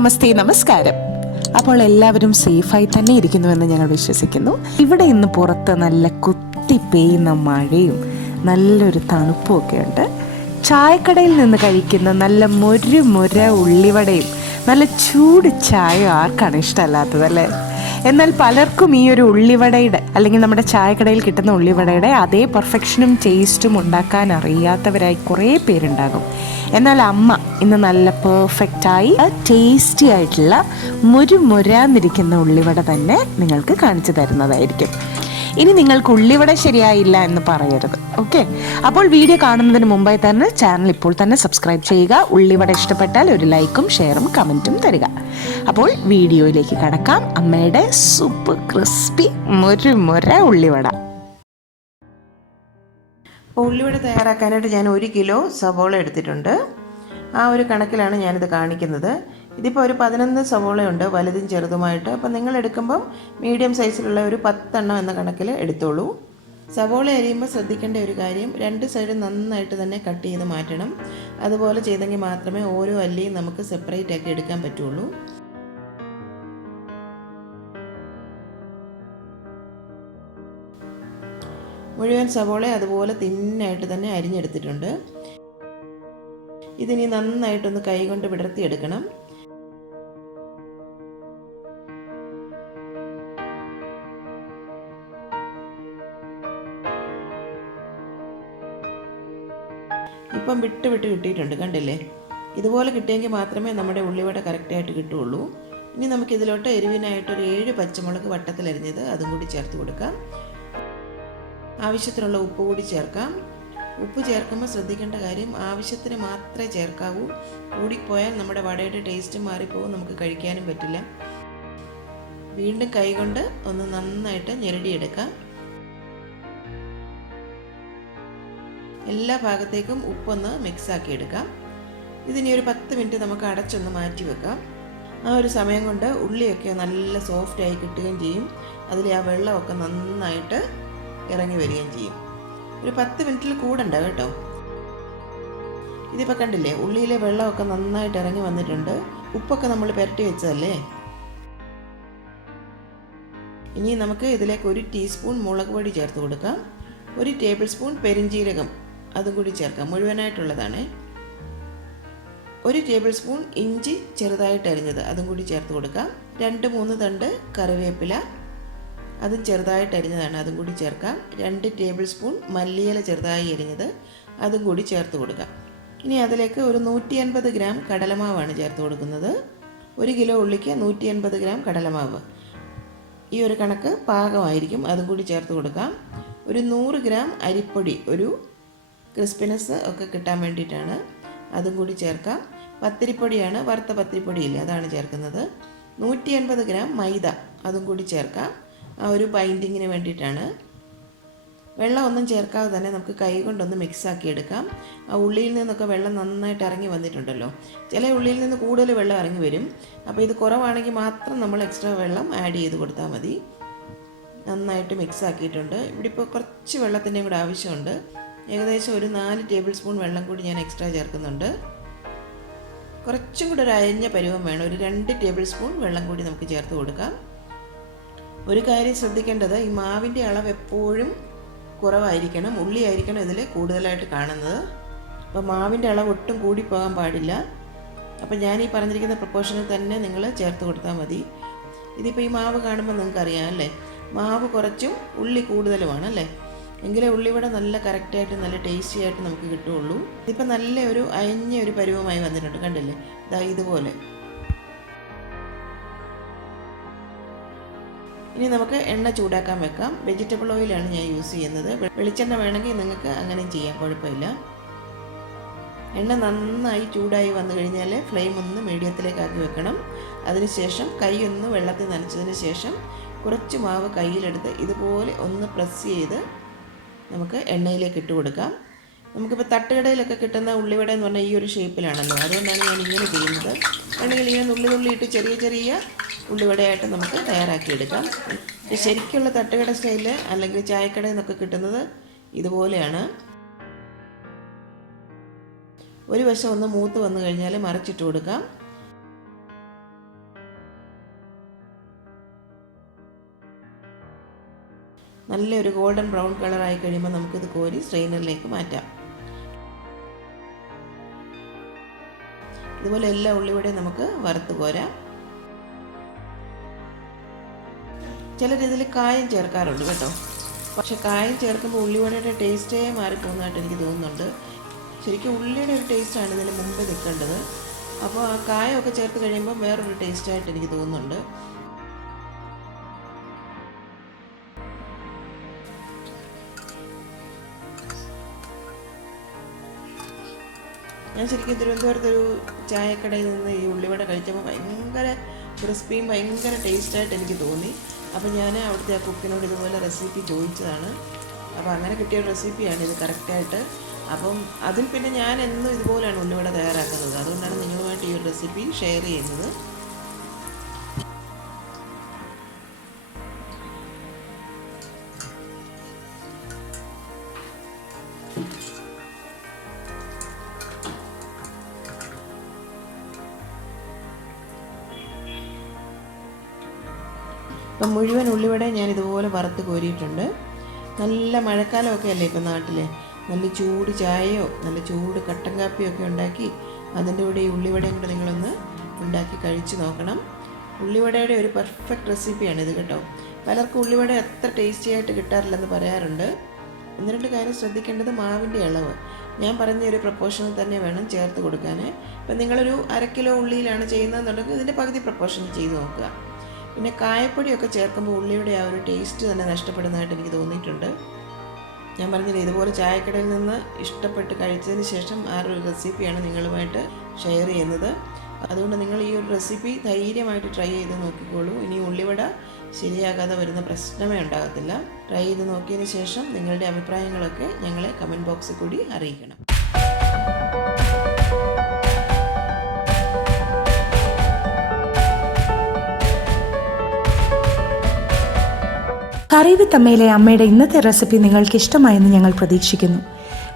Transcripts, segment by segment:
നമസ്തേ, നമസ്കാരം. അപ്പോൾ എല്ലാവരും സേഫായി തന്നെ ഇരിക്കുന്നുവെന്ന് ഞങ്ങൾ വിശ്വസിക്കുന്നു. ഇവിടെ ഇന്ന് പുറത്ത് നല്ല കുത്തി പെയ്യുന്ന മഴയും നല്ലൊരു തണുപ്പും ഒക്കെ ഉണ്ട്. ചായക്കടയിൽ നിന്ന് കഴിക്കുന്ന നല്ല മൊര ഉള്ളിവടയും നല്ല ചൂട് ചായ ആർക്കാണ് ഇഷ്ടമല്ലാത്തതല്ലേ? എന്നാൽ പലർക്കും ഈ ഒരു ഉള്ളിവടയുടെ അല്ലെങ്കിൽ നമ്മുടെ ചായക്കടയിൽ കിട്ടുന്ന ഉള്ളിവടയുടെ അതേ പെർഫെക്ഷനും ടേസ്റ്റും ഉണ്ടാക്കാൻ അറിയാത്തവരായി കുറേ പേരുണ്ടാകും. എന്നാൽ അമ്മ ഇന്ന് നല്ല പെർഫെക്റ്റായി ടേസ്റ്റി ആയിട്ടുള്ള മുരാന്നിരിക്കുന്ന ഉള്ളിവട തന്നെ നിങ്ങൾക്ക് കാണിച്ചു തരുന്നതായിരിക്കും. ഇനി നിങ്ങൾക്ക് ഉള്ളിവട ശരിയായില്ല എന്ന് പറയരുത്, ഓക്കെ? അപ്പോൾ വീഡിയോ കാണുന്നതിന് മുമ്പായി തന്നെ ചാനൽ ഇപ്പോൾ തന്നെ സബ്സ്ക്രൈബ് ചെയ്യുക. ഉള്ളിവട ഇഷ്ടപ്പെട്ടാൽ ഒരു ലൈക്കും ഷെയറും കമൻറ്റും തരിക. അപ്പോൾ വീഡിയോയിലേക്ക് കടക്കാം. അമ്മയുടെ സൂപ്പർ ക്രിസ്പി മുര ഉള്ളിവട. ഉള്ളിവട തയ്യാറാക്കാനായിട്ട് ഞാൻ 1 കിലോ സവോള എടുത്തിട്ടുണ്ട്. ആ ഒരു കണക്കിലാണ് ഞാനിത് കാണിക്കുന്നത്. ഇതിപ്പോൾ ഒരു 11 സവോളയുണ്ട്, വലുതും ചെറുതുമായിട്ട്. അപ്പോൾ നിങ്ങൾ എടുക്കുമ്പം മീഡിയം സൈസിലുള്ള ഒരു 10 എണ്ണം എന്ന കണക്കിൽ എടുത്തോളൂ. സവോള അരിയുമ്പോൾ ശ്രദ്ധിക്കേണ്ട ഒരു കാര്യം, 2 സൈഡും നന്നായിട്ട് തന്നെ കട്ട് ചെയ്ത് മാറ്റണം. അതുപോലെ ചെയ്തെങ്കിൽ മാത്രമേ ഓരോ അല്ലിയും നമുക്ക് സെപ്പറേറ്റ് ആക്കി എടുക്കാൻ പറ്റുള്ളൂ. മുഴുവൻ സവോള അതുപോലെ തിന്നായിട്ട് തന്നെ അരിഞ്ഞെടുത്തിട്ടുണ്ട്. ഇതിനി നന്നായിട്ടൊന്ന് കൈകൊണ്ട് വിടർത്തിയെടുക്കണം. ഇപ്പം വിട്ട് കിട്ടിയിട്ടുണ്ട്, കണ്ടില്ലേ? ഇതുപോലെ കിട്ടിയെങ്കിൽ മാത്രമേ നമ്മുടെ ഉള്ളിവട കറക്റ്റായിട്ട് കിട്ടുകയുള്ളൂ. ഇനി നമുക്കിതിലോട്ട് എരിവിനായിട്ടൊരു 7 പച്ചമുളക് വട്ടത്തിലരിഞ്ഞത് അതും കൂടി ചേർത്ത് കൊടുക്കാം. ആവശ്യത്തിനുള്ള ഉപ്പ് കൂടി ചേർക്കാം. ഉപ്പ് ചേർക്കുമ്പോൾ ശ്രദ്ധിക്കേണ്ട കാര്യം, ആവശ്യത്തിന് മാത്രമേ ചേർക്കാവൂ. കൂടിപ്പോയാൽ നമ്മുടെ വടയുടെ ടേസ്റ്റ് മാറിപ്പോവും, നമുക്ക് കഴിക്കാനും പറ്റില്ല. വീണ്ടും കൈകൊണ്ട് ഒന്ന് നന്നായിട്ട് ഞെരടിയെടുക്കാം. എല്ലാ ഭാഗത്തേക്കും ഉപ്പൊന്ന് മിക്സാക്കി എടുക്കാം. ഇതിനി ഒരു 10 മിനിറ്റ് നമുക്ക് അടച്ചൊന്ന് മാറ്റി വെക്കാം. ആ ഒരു സമയം കൊണ്ട് ഉള്ളിയൊക്കെ നല്ല സോഫ്റ്റായി കിട്ടുകയും ചെയ്യും. അതിൽ ആ വെള്ളമൊക്കെ നന്നായിട്ട് ഇറങ്ങി വരികയും ചെയ്യും. ഒരു 10 മിനിറ്റിൽ കൂടണ്ട കേട്ടോ. ഇതിപ്പോൾ കണ്ടില്ലേ, ഉള്ളിയിലെ വെള്ളമൊക്കെ നന്നായിട്ട് ഇറങ്ങി വന്നിട്ടുണ്ട്. ഉപ്പൊക്കെ നമ്മൾ പുരട്ടി വെച്ചതല്ലേ. ഇനി നമുക്ക് ഇതിലേക്ക് 1 ടീസ്പൂൺ മുളക് പൊടി ചേർത്ത് കൊടുക്കാം. 1 ടേബിൾ സ്പൂൺ പെരിഞ്ജീരകം അതും കൂടി ചേർക്കാം, മുഴുവനായിട്ടുള്ളതാണ്. 1 ടേബിൾ സ്പൂൺ ഇഞ്ചി ചെറുതായിട്ട് അരിഞ്ഞത് അതും കൂടി ചേർത്ത് കൊടുക്കാം. 2-3 തണ്ട് കറിവേപ്പില അതും ചെറുതായിട്ട് അരിഞ്ഞതാണ്, അതും കൂടി ചേർക്കാം. 2 ടേബിൾ സ്പൂൺ മല്ലിയില ചെറുതായി അരിഞ്ഞത് അതും കൂടി ചേർത്ത് കൊടുക്കാം. ഇനി അതിലേക്ക് ഒരു 150 ഗ്രാം കടലമാവാണ് ചേർത്ത് കൊടുക്കുന്നത്. 1 കിലോ ഉള്ളിക്ക് 150 ഗ്രാം കടലമാവ്. ഈ ഒരു കണക്ക് പാകമായിരിക്കും, അതും കൂടി ചേർത്ത് കൊടുക്കാം. ഒരു 100 ഗ്രാം അരിപ്പൊടി, ഒരു ക്രിസ്പിനെസ് ഒക്കെ കിട്ടാൻ വേണ്ടിയിട്ടാണ്, അതും കൂടി ചേർക്കാം. പത്തിരിപ്പൊടിയാണ്, വറുത്ത പത്തിരിപ്പൊടിയില്ല, അതാണ് ചേർക്കുന്നത്. 180 ഗ്രാം മൈദ അതും കൂടി ചേർക്കാം, ആ ഒരു ബൈൻഡിങ്ങിന് വേണ്ടിയിട്ടാണ്. വെള്ളം ഒന്നും ചേർക്കാതെ തന്നെ നമുക്ക് കൈ കൊണ്ടൊന്ന് മിക്സാക്കി എടുക്കാം. ആ ഉള്ളിയിൽ നിന്നൊക്കെ വെള്ളം നന്നായിട്ട് ഇറങ്ങി വന്നിട്ടുണ്ടല്ലോ. ചില ഉള്ളിയിൽ നിന്ന് കൂടുതൽ വെള്ളം ഇറങ്ങി വരും. അപ്പോൾ ഇത് കുറവാണെങ്കിൽ മാത്രം നമ്മൾ എക്സ്ട്രാ വെള്ളം ആഡ് ചെയ്ത് കൊടുത്താൽ മതി. നന്നായിട്ട് മിക്സ് ആക്കിയിട്ടുണ്ട്. ഇവിടെ ഇപ്പോൾ കുറച്ച് വെള്ളത്തിൻ്റെയും കൂടെ ആവശ്യമുണ്ട്. ഏകദേശം ഒരു 4 ടേബിൾ സ്പൂൺ വെള്ളം കൂടി ഞാൻ എക്സ്ട്രാ ചേർക്കുന്നുണ്ട്. കുറച്ചും കൂടെ ഒരു അരിഞ്ഞ പരുവം വേണം. ഒരു 2 ടേബിൾ സ്പൂൺ വെള്ളം കൂടി നമുക്ക് ചേർത്ത് കൊടുക്കാം. ഒരു കാര്യം ശ്രദ്ധിക്കേണ്ടത്, ഈ മാവിൻ്റെ അളവ് എപ്പോഴും കുറവായിരിക്കണം. ഉള്ളി ആയിരിക്കണം ഇതിൽ കൂടുതലായിട്ട് കാണുന്നത്. അപ്പോൾ മാവിൻ്റെ അളവ് ഒട്ടും കൂടിപ്പോകാൻ പാടില്ല. അപ്പോൾ ഞാൻ ഈ പറഞ്ഞിരിക്കുന്ന പ്രപ്പോർഷനിൽ തന്നെ നിങ്ങൾ ചേർത്ത് കൊടുത്താൽ മതി. ഇതിപ്പോൾ ഈ മാവ് കാണുമ്പോൾ നിങ്ങൾക്കറിയാം അല്ലേ, മാവ് കുറച്ചും ഉള്ളി കൂടുതലുമാണ് അല്ലേ. എങ്കിലേ ഉള്ളിവട നല്ല കറക്റ്റായിട്ട് നല്ല ടേസ്റ്റി ആയിട്ട് നമുക്ക് കിട്ടുകയുള്ളൂ. ഇതിപ്പോൾ നല്ല ഒരു അയഞ്ഞ ഒരു പരുവമായി വന്നിട്ടുണ്ട്, കണ്ടില്ലേ? ഇതാ ഇതുപോലെ. ഇനി നമുക്ക് എണ്ണ ചൂടാക്കാൻ വെക്കാം. വെജിറ്റബിൾ ഓയിലാണ് ഞാൻ യൂസ് ചെയ്യുന്നത്. വെളിച്ചെണ്ണ വേണമെങ്കിൽ നിങ്ങൾക്ക് അങ്ങനെയും ചെയ്യാം, കുഴപ്പമില്ല. എണ്ണ നന്നായി ചൂടായി വന്നു കഴിഞ്ഞാൽ ഫ്ലെയിം ഒന്ന് മീഡിയത്തിലേക്കാക്കി വെക്കണം. അതിനുശേഷം കൈ ഒന്ന് വെള്ളത്തിൽ നനച്ചതിന് ശേഷം കുറച്ച് മാവ് കയ്യിലെടുത്ത് ഇതുപോലെ ഒന്ന് പ്രസ് ചെയ്ത് നമുക്ക് എണ്ണയിലേക്ക് ഇട്ട് കൊടുക്കാം. നമുക്കിപ്പോൾ തട്ടുകടയിലൊക്കെ കിട്ടുന്ന ഉള്ളിവട എന്ന് പറഞ്ഞാൽ ഈ ഒരു ഷേപ്പിലാണല്ലോ, അതുകൊണ്ടാണ് ഞാൻ ഇങ്ങനെ ചെയ്യുന്നത്. വേണമെങ്കിൽ ഇങ്ങനെ നുള്ളി ഇട്ട് ചെറിയ ഉള്ളിവടയായിട്ട് നമുക്ക് തയ്യാറാക്കിയെടുക്കാം. ശരിക്കുള്ള തട്ടുകട സ്റ്റൈല് അല്ലെങ്കിൽ ചായക്കടയിൽ നിന്നൊക്കെ കിട്ടുന്നത് ഇതുപോലെയാണ്. ഒരു വശം ഒന്ന് മൂത്ത് വന്നു കഴിഞ്ഞാൽ മറിച്ചിട്ട് കൊടുക്കാം. നല്ലൊരു ഗോൾഡൻ ബ്രൗൺ കളറായി കഴിയുമ്പോൾ നമുക്കിത് കോരി സ്ട്രെയിനറിലേക്ക് മാറ്റാം. ഇതുപോലെ എല്ലാ ഉള്ളിവടയും നമുക്ക് വറുത്ത് കോരാം. ചിലർ ഇതിൽ കായം ചേർക്കാറുണ്ട് കേട്ടോ. പക്ഷെ കായം ചേർക്കുമ്പോൾ ഉള്ളിവടയുടെ ടേസ്റ്റേ മാറിപ്പോകുന്നതായിട്ട് എനിക്ക് തോന്നുന്നുണ്ട്. ശരിക്കും ഉള്ളിയുടെ ഒരു ടേസ്റ്റാണ് ഇതിന് മുമ്പ് നിൽക്കേണ്ടത്. അപ്പോൾ ആ കായമൊക്കെ ചേർത്ത് കഴിയുമ്പോൾ വേറൊരു ടേസ്റ്റായിട്ട് എനിക്ക് തോന്നുന്നുണ്ട്. ഞാൻ ശരിക്കും തിരുവനന്തപുരത്തൊരു ചായക്കടയിൽ നിന്ന് ഈ ഉള്ളിവട കഴിച്ചപ്പോൾ ഭയങ്കര ക്രിസ്പിയും ഭയങ്കര ടേസ്റ്റായിട്ട് എനിക്ക് തോന്നി. അപ്പോൾ ഞാൻ അവിടുത്തെ ആ കുക്കിനോട് ഇതുപോലെ റെസിപ്പി ചോദിച്ചതാണ്. അപ്പോൾ അങ്ങനെ കിട്ടിയ റെസിപ്പിയാണ് ഇത് കറക്റ്റായിട്ട്. അപ്പം അതിൽ പിന്നെ ഞാൻ എന്നും ഇതുപോലെയാണ് ഉള്ളിവട തയ്യാറാക്കുന്നത്. അതുകൊണ്ടാണ് നിങ്ങളുമായിട്ട് ഈ ഒരു റെസിപ്പി ഷെയർ ചെയ്യുന്നത്. അപ്പം മുഴുവൻ ഉള്ളിവട ഞാൻ ഇതുപോലെ വറുത്ത് കോരിയിട്ടുണ്ട്. നല്ല മഴക്കാലമൊക്കെ അല്ലേ ഇപ്പം നാട്ടിൽ. നല്ല ചൂട് ചായയോ നല്ല ചൂട് കട്ടൻ കാപ്പിയോ ഒക്കെ ഉണ്ടാക്കി അതിൻ്റെ കൂടെ ഈ ഉള്ളിവടയും കൂടെ നിങ്ങളൊന്ന് ഉണ്ടാക്കി കഴിച്ച് നോക്കണം. ഉള്ളിവടയുടെ ഒരു പെർഫെക്റ്റ് റെസിപ്പിയാണ് ഇത് കേട്ടോ. പലർക്കും ഉള്ളിവട അത്ര ടേസ്റ്റി ആയിട്ട് കിട്ടാറില്ലെന്ന് പറയാറുണ്ട്. ഒന്ന് രണ്ട് കാര്യം ശ്രദ്ധിക്കേണ്ടത് മാവിൻ്റെ അളവ്. ഞാൻ പറഞ്ഞ ഒരു പ്രപ്പോർഷനിൽ തന്നെ വേണം ചേർത്ത് കൊടുക്കാൻ. ഇപ്പം നിങ്ങളൊരു 1/2 കിലോ ഉള്ളിയിലാണ് ചെയ്യുന്നതെന്നുണ്ടെങ്കിൽ ഇതിൻ്റെ പകുതി പ്രപ്പോർഷനിൽ ചെയ്ത് നോക്കുക. പിന്നെ കായപ്പൊടിയൊക്കെ ചേർക്കുമ്പോൾ ഉള്ളിയുടെ ആ ഒരു ടേസ്റ്റ് തന്നെ നഷ്ടപ്പെടുന്നതായിട്ട് എനിക്ക് തോന്നിയിട്ടുണ്ട്. ഞാൻ പറഞ്ഞില്ലേ, ഇതുപോലെ ചായക്കടയിൽ നിന്ന് ഇഷ്ടപ്പെട്ട് കഴിച്ചതിന് ശേഷം ആ ഒരു റെസിപ്പിയാണ് നിങ്ങളുമായിട്ട് ഷെയർ ചെയ്യുന്നത്. അതുകൊണ്ട് നിങ്ങൾ ഈ ഒരു റെസിപ്പി ധൈര്യമായിട്ട് ട്രൈ ചെയ്ത് നോക്കിക്കോളൂ. ഇനി ഉള്ളിവട ശരിയാകാതെ വരുന്ന പ്രശ്നമേ ഉണ്ടാകത്തില്ല. ട്രൈ ചെയ്ത് നോക്കിയതിന് ശേഷം നിങ്ങളുടെ അഭിപ്രായങ്ങളൊക്കെ ഞങ്ങളെ കമൻറ്റ് ബോക്സിൽ കൂടി അറിയിക്കണം. കറി വിത്ത് അമ്മയിലെ അമ്മയുടെ ഇന്നത്തെ റെസിപ്പി നിങ്ങൾക്ക് ഇഷ്ടമായെന്ന് ഞങ്ങൾ പ്രതീക്ഷിക്കുന്നു.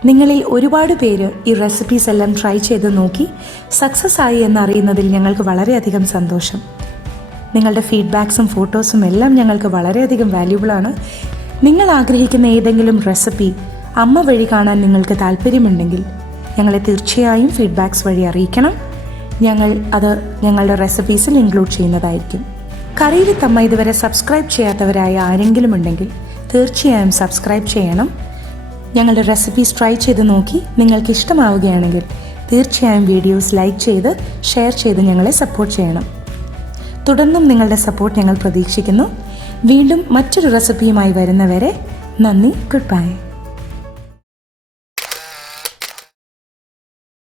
നിങ്ങളിൽ ഒരുപാട് പേര് ഈ റെസിപ്പീസ് എല്ലാം ട്രൈ ചെയ്ത് നോക്കി സക്സസ് ആയി എന്നറിയുന്നതിൽ ഞങ്ങൾക്ക് വളരെയധികം സന്തോഷം. നിങ്ങളുടെ ഫീഡ്ബാക്സും ഫോട്ടോസും എല്ലാം ഞങ്ങൾക്ക് വളരെയധികം വാല്യൂബിളാണ്. നിങ്ങൾ ആഗ്രഹിക്കുന്ന ഏതെങ്കിലും റെസിപ്പി അമ്മ വഴി കാണാൻ നിങ്ങൾക്ക് താല്പര്യമുണ്ടെങ്കിൽ ഞങ്ങളെ തീർച്ചയായും ഫീഡ്ബാക്സ് വഴി അറിയിക്കണം. ഞങ്ങൾ അത് ഞങ്ങളുടെ റെസിപ്പീസിൽ ഇൻക്ലൂഡ് ചെയ്യുന്നതായിരിക്കും. കറി വിത്ത് അമ്മ ഇതുവരെ സബ്സ്ക്രൈബ് ചെയ്യാത്തവരായ ആരെങ്കിലും ഉണ്ടെങ്കിൽ തീർച്ചയായും സബ്സ്ക്രൈബ് ചെയ്യണം. ഞങ്ങളുടെ റെസിപ്പീസ് ട്രൈ ചെയ്ത് നോക്കി നിങ്ങൾക്ക് ഇഷ്ടമാവുകയാണെങ്കിൽ തീർച്ചയായും വീഡിയോസ് ലൈക്ക് ചെയ്ത് ഷെയർ ചെയ്ത് ഞങ്ങളെ സപ്പോർട്ട് ചെയ്യണം. തുടർന്നും നിങ്ങളുടെ സപ്പോർട്ട് ഞങ്ങൾ പ്രതീക്ഷിക്കുന്നു. വീണ്ടും മറ്റൊരു റെസിപ്പിയുമായി വരുന്നവരെ നന്ദി. Good bye.